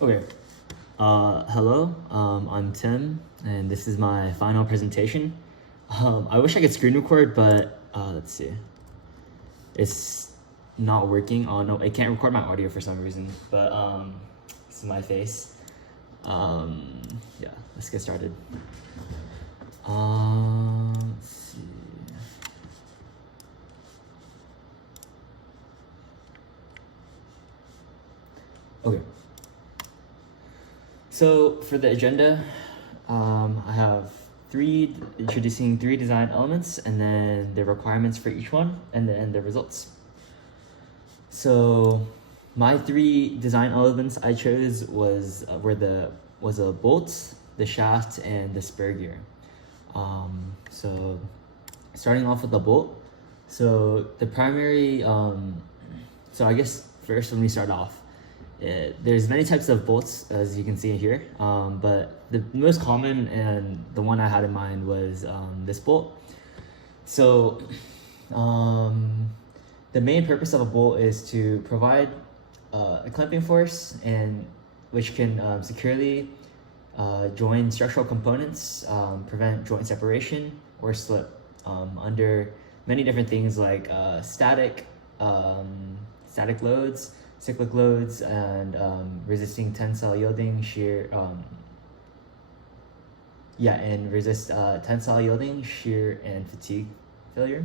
Okay. Hello. I'm Tim, and this is my final presentation. I wish I could screen record, but let's see. It's not working. Oh no, it can't record my audio for some reason. But this is my face. Yeah, let's get started. Let's see. Okay. So for the agenda, I have introducing three design elements, and then the requirements for each one, and then the results. So my three design elements I chose was a bolt, the shaft, and the spur gear. So starting off with the bolt. So the primary, so I guess first when we start off, there's many types of bolts, as you can see here, but the most common and the one I had in mind was this bolt. So the main purpose of a bolt is to provide a clamping force and which can securely join structural components, prevent joint separation or slip under many different things like static loads, cyclic loads, and resisting tensile yielding, shear, tensile yielding, shear, and fatigue failure.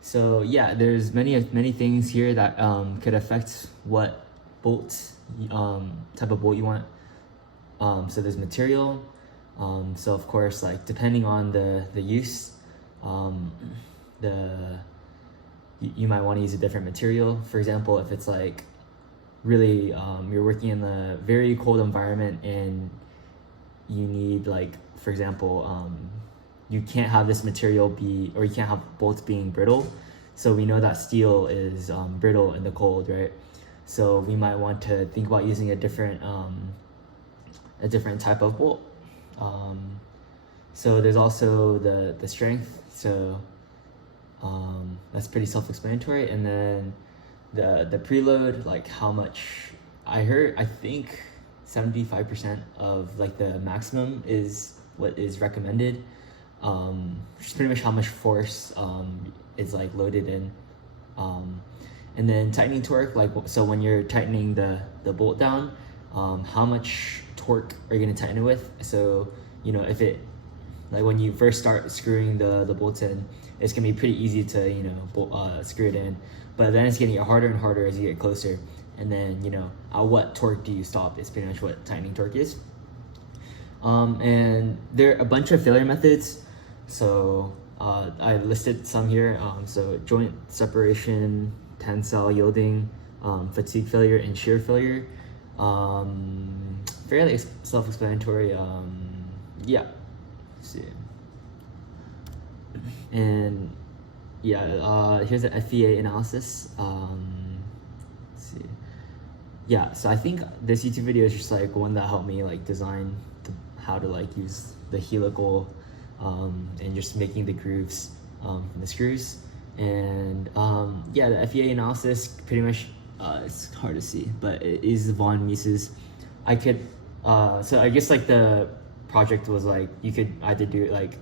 So yeah, there's many things here that could affect what type of bolt you want. So there's material. So of course, like depending on the use, you might want to use a different material. For example, if it's like really you're working in a very cold environment and you need, like, for example, you can't have this material you can't have bolts being brittle. So we know that steel is brittle in the cold, right? So we might want to think about using a different type of bolt. So there's also the strength. So that's pretty self-explanatory. And then the preload, like how much, I think 75% of like the maximum is what is recommended, which is pretty much how much force is like loaded in. And then tightening torque, like, so when you're tightening the bolt down, how much torque are you going to tighten it with? So, you know, if it, like when you first start screwing the bolts in, it's gonna be pretty easy to, you know, screw it in, but then it's getting harder and harder as you get closer. And then, you know, at what torque do you stop is pretty much what tightening torque is. And there are a bunch of failure methods. So I listed some here. So joint separation, tensile yielding, fatigue failure, and shear failure. Fairly self-explanatory. Yeah. See. And yeah, here's the FEA analysis. Let's see. Yeah, so I think this YouTube video is just like one that helped me like design how to like use the helical and just making the grooves from the screws. And yeah, the FEA analysis pretty much, it's hard to see, but it is von Mises. I could, so I guess like the project was like, you could either do it like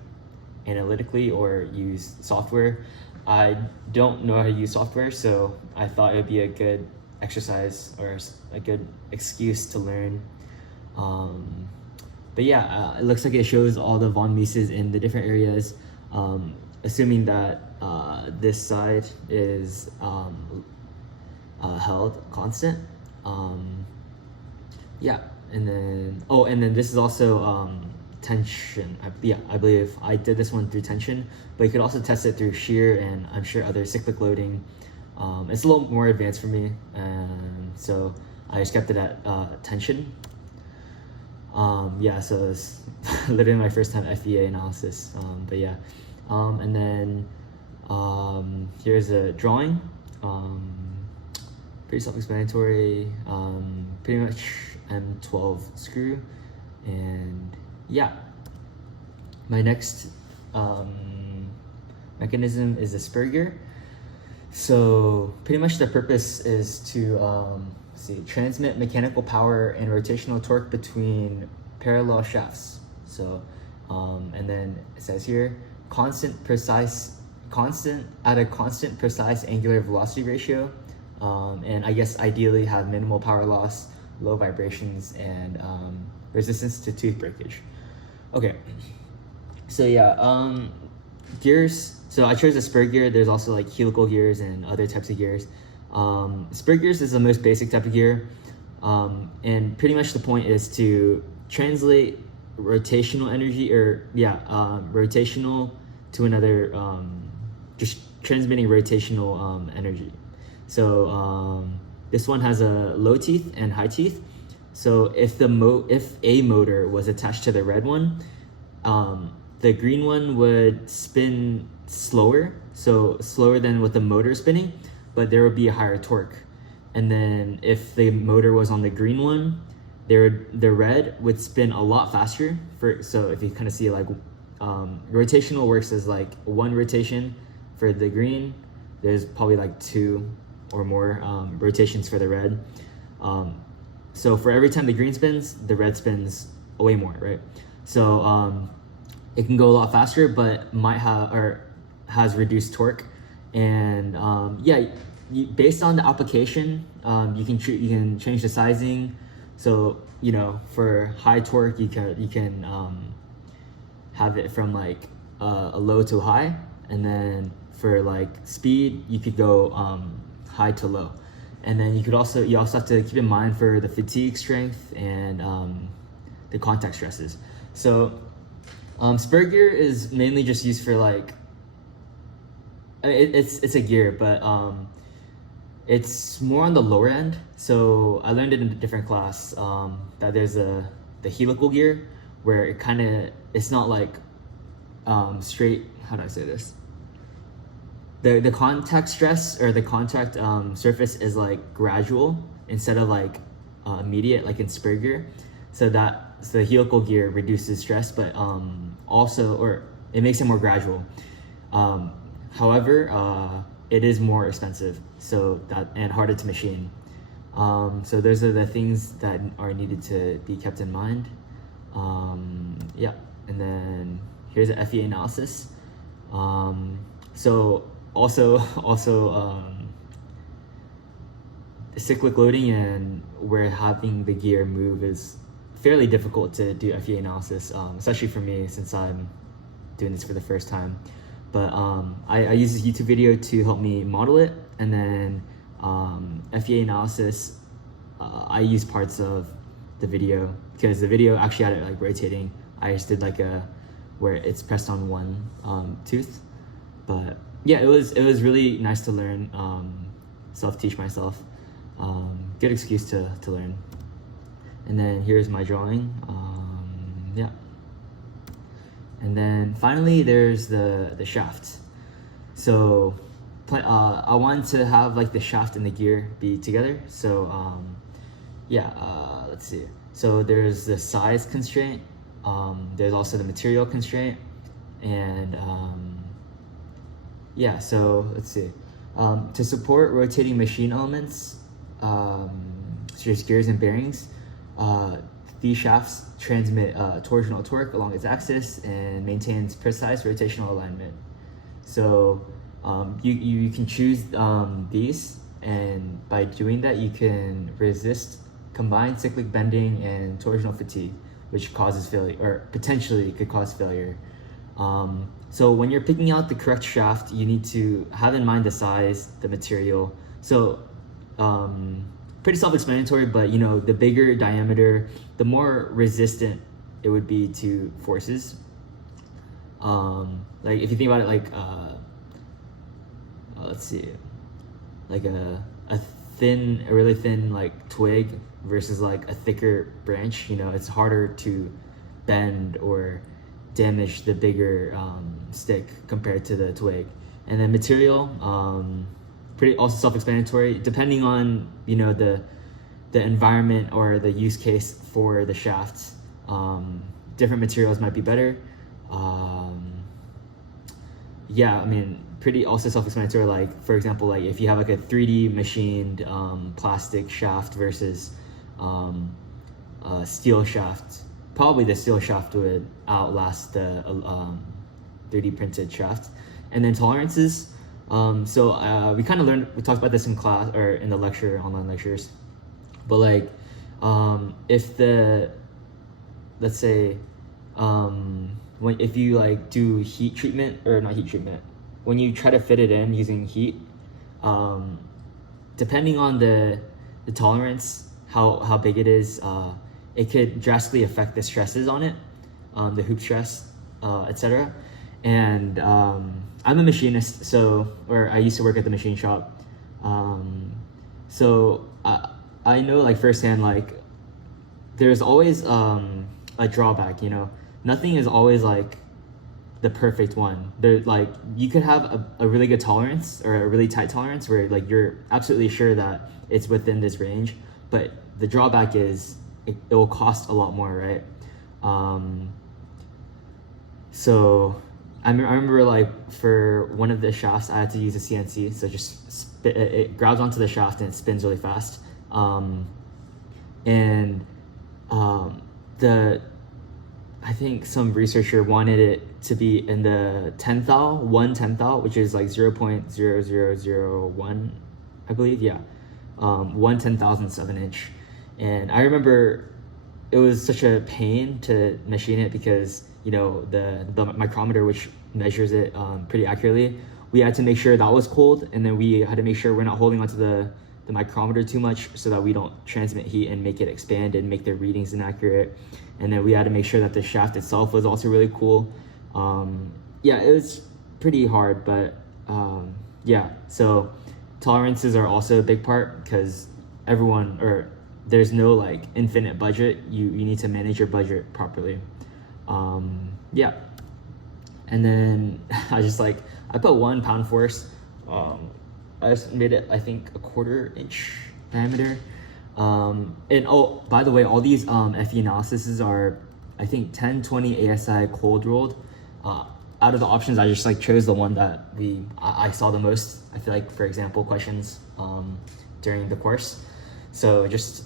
analytically or use software. I don't know how to use software, so I thought it would be a good exercise or a good excuse to learn. But yeah, it looks like it shows all the von Mises in the different areas, assuming that this side is held constant. Yeah, and then this is also tension. I believe I did this one through tension, but you could also test it through shear and I'm sure other cyclic loading. It's a little more advanced for me, so I just kept it at tension. Yeah, so it's literally my first time FEA analysis. But yeah, and then here's a drawing. Pretty self-explanatory. Pretty much M12 screw, and yeah, my next mechanism is a spur gear. So pretty much the purpose is to let's see, transmit mechanical power and rotational torque between parallel shafts. So, and then it says here, constant at a constant precise angular velocity ratio, and I guess ideally have minimal power loss, low vibrations, and resistance to tooth breakage. Okay, so yeah, gears. So I chose a spur gear. There's also like helical gears and other types of gears. Spur gears is the most basic type of gear, and pretty much the point is to translate rotational energy, or rotational to another, just transmitting rotational energy. So this one has a low teeth and high teeth. So if if a motor was attached to the red one, the green one would spin slower, so slower than with the motor spinning, but there would be a higher torque. And then if the motor was on the green one, the red would spin a lot faster. So if you kind of see like rotational works as like one rotation for the green, there's probably like two or more rotations for the red. So for every time the green spins, the red spins way more, right? So it can go a lot faster, but might have or has reduced torque. And based on the application, you can change the sizing. So for high torque, you can have it from like a low to high, and then for like speed, you could go high to low. And then you also have to keep in mind for the fatigue strength and the contact stresses. So spur gear is mainly just used for like, it's a gear, but it's more on the lower end. So I learned it in a different class, that there's the helical gear, where it's not like straight, how do I say this? The contact stress or the contact surface is like gradual instead of like immediate, like in spur gear. So the helical gear reduces stress, but it makes it more gradual. However, it is more expensive, and harder to machine. So those are the things that are needed to be kept in mind. And then here's an FEA analysis. So also cyclic loading and where having the gear move is fairly difficult to do FEA analysis, especially for me since I'm doing this for the first time. But I use this YouTube video to help me model it, and then FEA analysis, I use parts of the video because the video actually had it like rotating. I just did like where it's pressed on one tooth. But yeah, it was really nice to learn, self-teach myself. Good excuse to learn. And then here's my drawing. And then finally there's the shaft. So I wanted to have like the shaft and the gear be together. So let's see. So there's the size constraint. There's also the material constraint, and so let's see. To support rotating machine elements, such as gears and bearings, these shafts transmit torsional torque along its axis and maintains precise rotational alignment. So you can choose these, and by doing that, you can resist combined cyclic bending and torsional fatigue, which causes failure, or potentially could cause failure. So when you're picking out the correct shaft, you need to have in mind the size, the material. So pretty self-explanatory, but the bigger diameter, the more resistant it would be to forces. Like if you think about it, like let's see, like a really thin like twig versus like a thicker branch. It's harder to bend or damage the bigger stick compared to the twig. And then material, pretty also self-explanatory, depending on the environment or the use case for the shafts. Different materials might be better. pretty also self-explanatory. Like for example, like if you have like a 3D machined plastic shaft versus a steel shaft, probably the steel shaft would outlast the 3D printed shaft. And then tolerances. We kind of we talked about this in class or in the lecture, online lectures. But like, if let's say, if you like do heat treatment, or not heat treatment, when you try to fit it in using heat, depending on the tolerance, how big it is, it could drastically affect the stresses on it, the hoop stress, etc. And I'm a machinist, or I used to work at the machine shop, so I know like firsthand, like there's always a drawback. Nothing is always like the perfect one. There, like you could have a really good tolerance or a really tight tolerance where like you're absolutely sure that it's within this range, but the drawback is it will cost a lot more, right? So I remember like for one of the shafts I had to use a CNC, so just it grabs onto the shaft and it spins really fast. I think some researcher wanted it to be in the 10th thou, which is like 0.0001, I believe, yeah. 1/10,000th of an inch. And I remember it was such a pain to machine it because, the micrometer, which measures it pretty accurately, we had to make sure that was cold, and then we had to make sure we're not holding onto the micrometer too much so that we don't transmit heat and make it expand and make the readings inaccurate. And then we had to make sure that the shaft itself was also really cool. Yeah, it was pretty hard, but yeah. So tolerances are also a big part because there's no like infinite budget. You need to manage your budget properly. Yeah. And then I put 1 pound force. I just made it, I think, a 1/4 inch diameter. And oh, by the way, all these FE analyses are, I think, 1020 ASI cold rolled. Out of the options, I just like chose the one that I saw the most. I feel like, for example, questions during the course. So just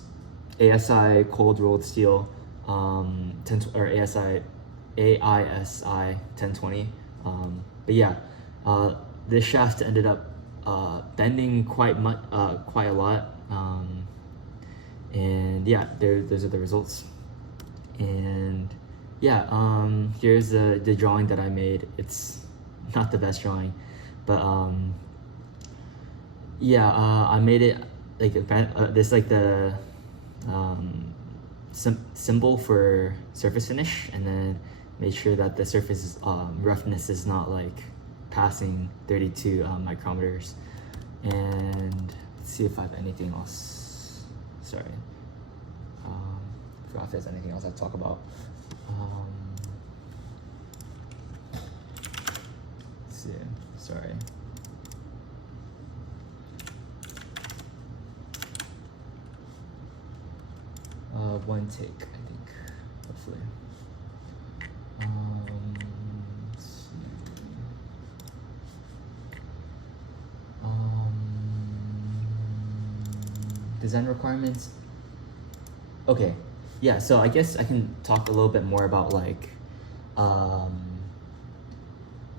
ASI cold rolled steel, or AISI 1020. But yeah, this shaft ended up bending quite a lot, and yeah, those are the results. And yeah, here's the drawing that I made. It's not the best drawing, but yeah, I made it like this, like the symbol for surface finish, and then made sure that the surface roughness is not like passing 32 micrometers. And let's see if I have anything else. Sorry, forgot if there's anything else I'd talk about. Let's see, sorry. One take, I think, hopefully. Let's see. Design requirements. Okay, yeah, so I guess I can talk a little bit more about like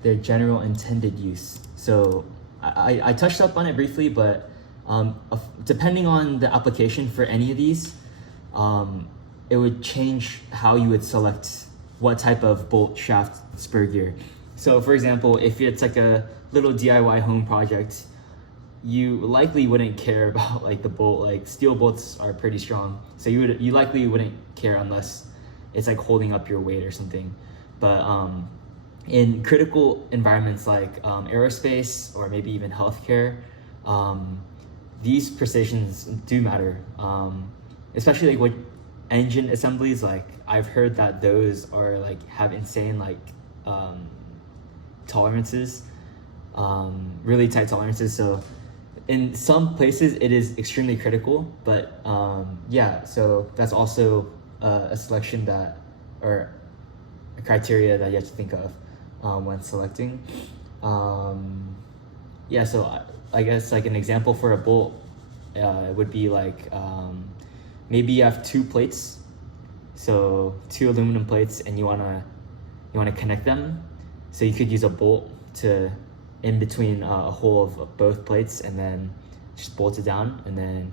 their general intended use. So I touched up on it briefly, but depending on the application for any of these, it would change how you would select what type of bolt, shaft, spur gear. So for example, if it's like a little DIY home project, you likely wouldn't care about like the bolt. Like steel bolts are pretty strong, so you likely wouldn't care unless it's like holding up your weight or something. But in critical environments like aerospace or maybe even healthcare, these precisions do matter, especially like with engine assemblies. Like I've heard that those are like have insane like tolerances, really tight tolerances. So in some places it is extremely critical, but yeah, so that's also a selection that, or a criteria that you have to think of when selecting. Yeah, so I guess like an example for a bolt would be like maybe you have two plates, so two aluminum plates, and you wanna connect them. So you could use a bolt to in between a hole of both plates, and then just bolt it down, and then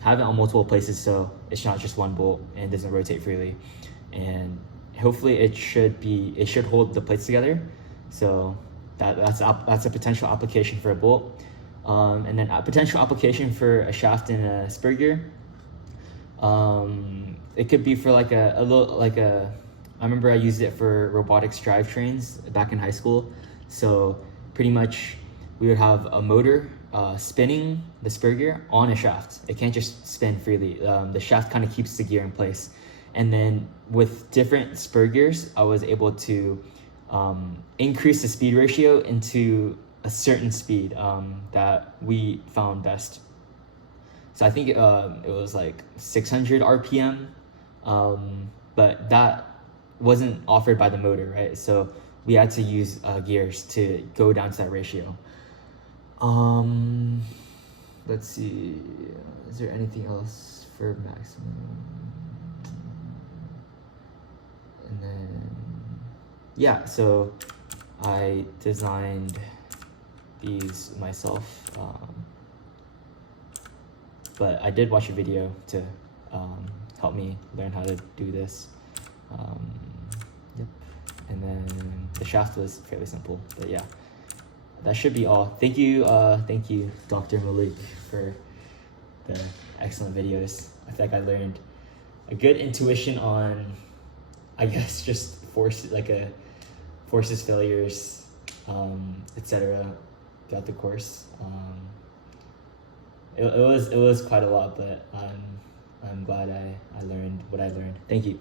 have it on multiple places so it's not just one bolt and it doesn't rotate freely. And hopefully it should hold the plates together. So that's a potential application for a bolt. And then a potential application for a shaft and a spur gear. It could be for like a little like a. I remember I used it for robotics drivetrains back in high school. So pretty much we would have a motor spinning the spur gear on a shaft. It can't just spin freely. The shaft kind of keeps the gear in place. And then with different spur gears, I was able to increase the speed ratio into a certain speed that we found best. So I think it was like 600 RPM, but that wasn't offered by the motor, right? So we had to use gears to go down to that ratio. Let's see, is there anything else for maximum? And then, yeah, so I designed these myself, but I did watch a video to help me learn how to do this. Yep. And then the shaft was fairly simple, but yeah, that should be all. Thank you, Dr. Malik, for the excellent videos. I feel like I learned a good intuition on, I guess, just forces, failures, etc. throughout the course. It was quite a lot, but I'm glad I learned what I learned. Thank you.